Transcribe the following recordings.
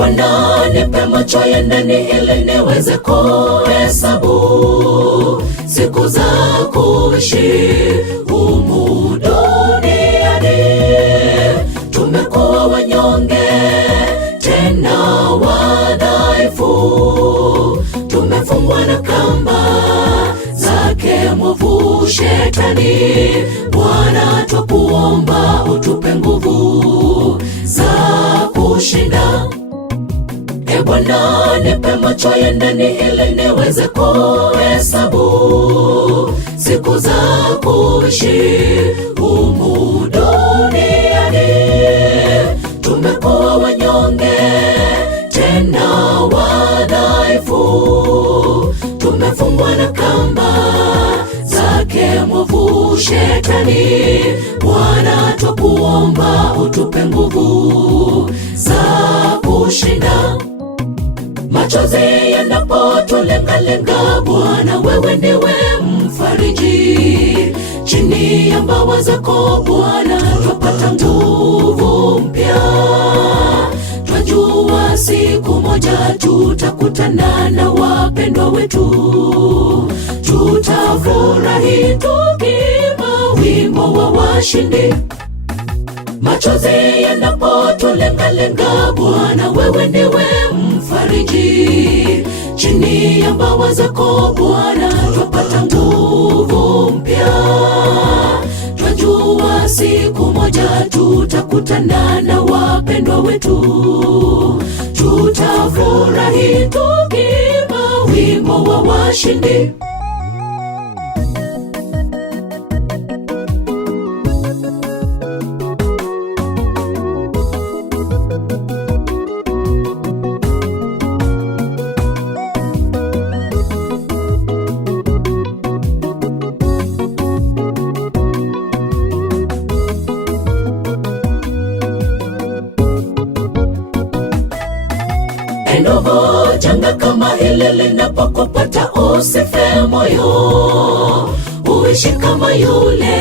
Bwana, nipe macho ya ndani ili niweze kuhesabu siku za kuishi humu duniani. Tumekuwa wanyonge tena wadhaifu, tumefungwa na kamba zake mwovu Shetani. Bwana, twakuomba utupe nguvu za kushinda. Bwana, nipe macho ya ndani ili niweze kuhesabu siku za kuishi humu duniani. Tumekuwa wanyonge tena wadhaifu, tumefungwa na kamba zake mwovu Shetani. Bwana, twakuomba utupe nguvu za kushinda. Machozi yanapotulengalenga, Bwana, wewe ndiwe mfariji. Chini ya mbawa zako Bwana, twapata nguvu mpya. Twajua siku moja tutakutana na wapendwa wetu, tutafurahi tukiimba wimbo wa washindi. Machozi yanapotulengalenga, Bwana, wewe ndiwe mfariji. Chini ya mbawa zako Bwana, twapata nguvu mpya. Twajua siku moja tutakutana na wapendwa wetu, tutafurahi tukiimba wimbo wa washindi. Ndogo janga kama hili linapokupata, usife moyo, uishi kama yule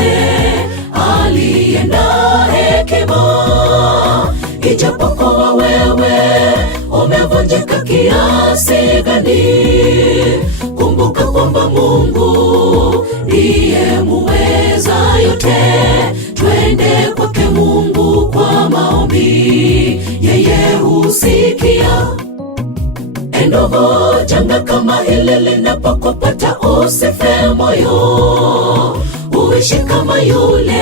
aliye na hekima. Ijapokuwa wewe umevunjika kiasi gani, kumbuka kwamba Mungu ndiye muweza yote. Twende kwake Mungu kwa maombi, yeye husikia. Ndogo janga kama hili linapokupata, usife moyo, uishi kama yule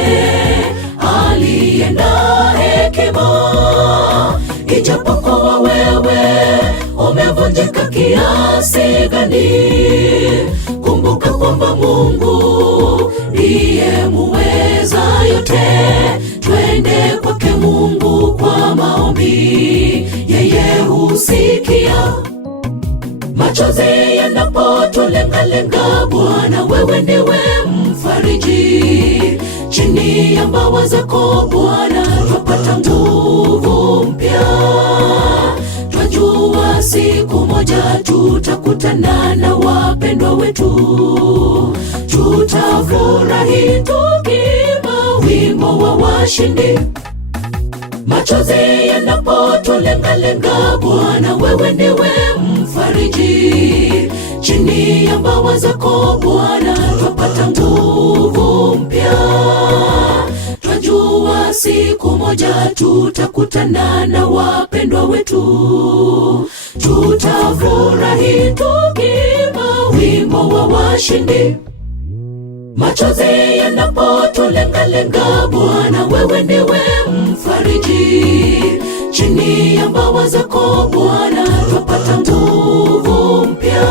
aliye na hekima. Ijapokuwa wewe umevunjika kiasi gani, kumbuka kwamba Mungu ndiye muweza yote. Twende kwake Mungu kwa maombi, yeye husikia. Machozi yanapotulengalenga, Bwana, wewe ndiwe mfariji. Chini ya mbawa zako Bwana, twapata nguvu mpya. Twajua siku moja tutakutana na wapendwa wetu, tutafurahi tukiimba wimbo wa washindi. Machozi yanapotulengalenga, Bwana, wewe ndiwe mfariji. Chini ya mbawa zako Bwana, twapata nguvu mpya. Twajua siku moja tutakutana na wapendwa wetu, tutafurahi tukiimba wimbo wa washindi. Machozi yanapotulengalenga, Bwana, wewe ndiwe mfariji. Chini ya mbawa zako Bwana, twapata nguvu mpya.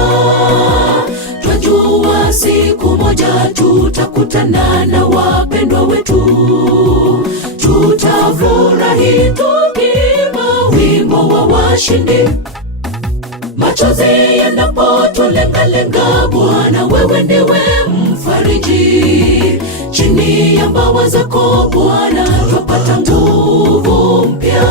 Twajua siku moja tutakutana na wapendwa wetu, tutafurahi tukiimba wimbo wa washindi. Machozi yanapotulengalenga, Bwana, wewe ndiwe mfariji. Chini ya mbawa zako Bwana, twapata nguvu mpya.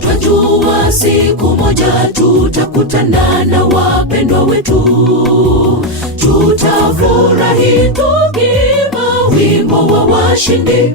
Twajua siku moja tutakutana na wapendwa wetu, tutafurahi tukiimba wimbo wa washindi.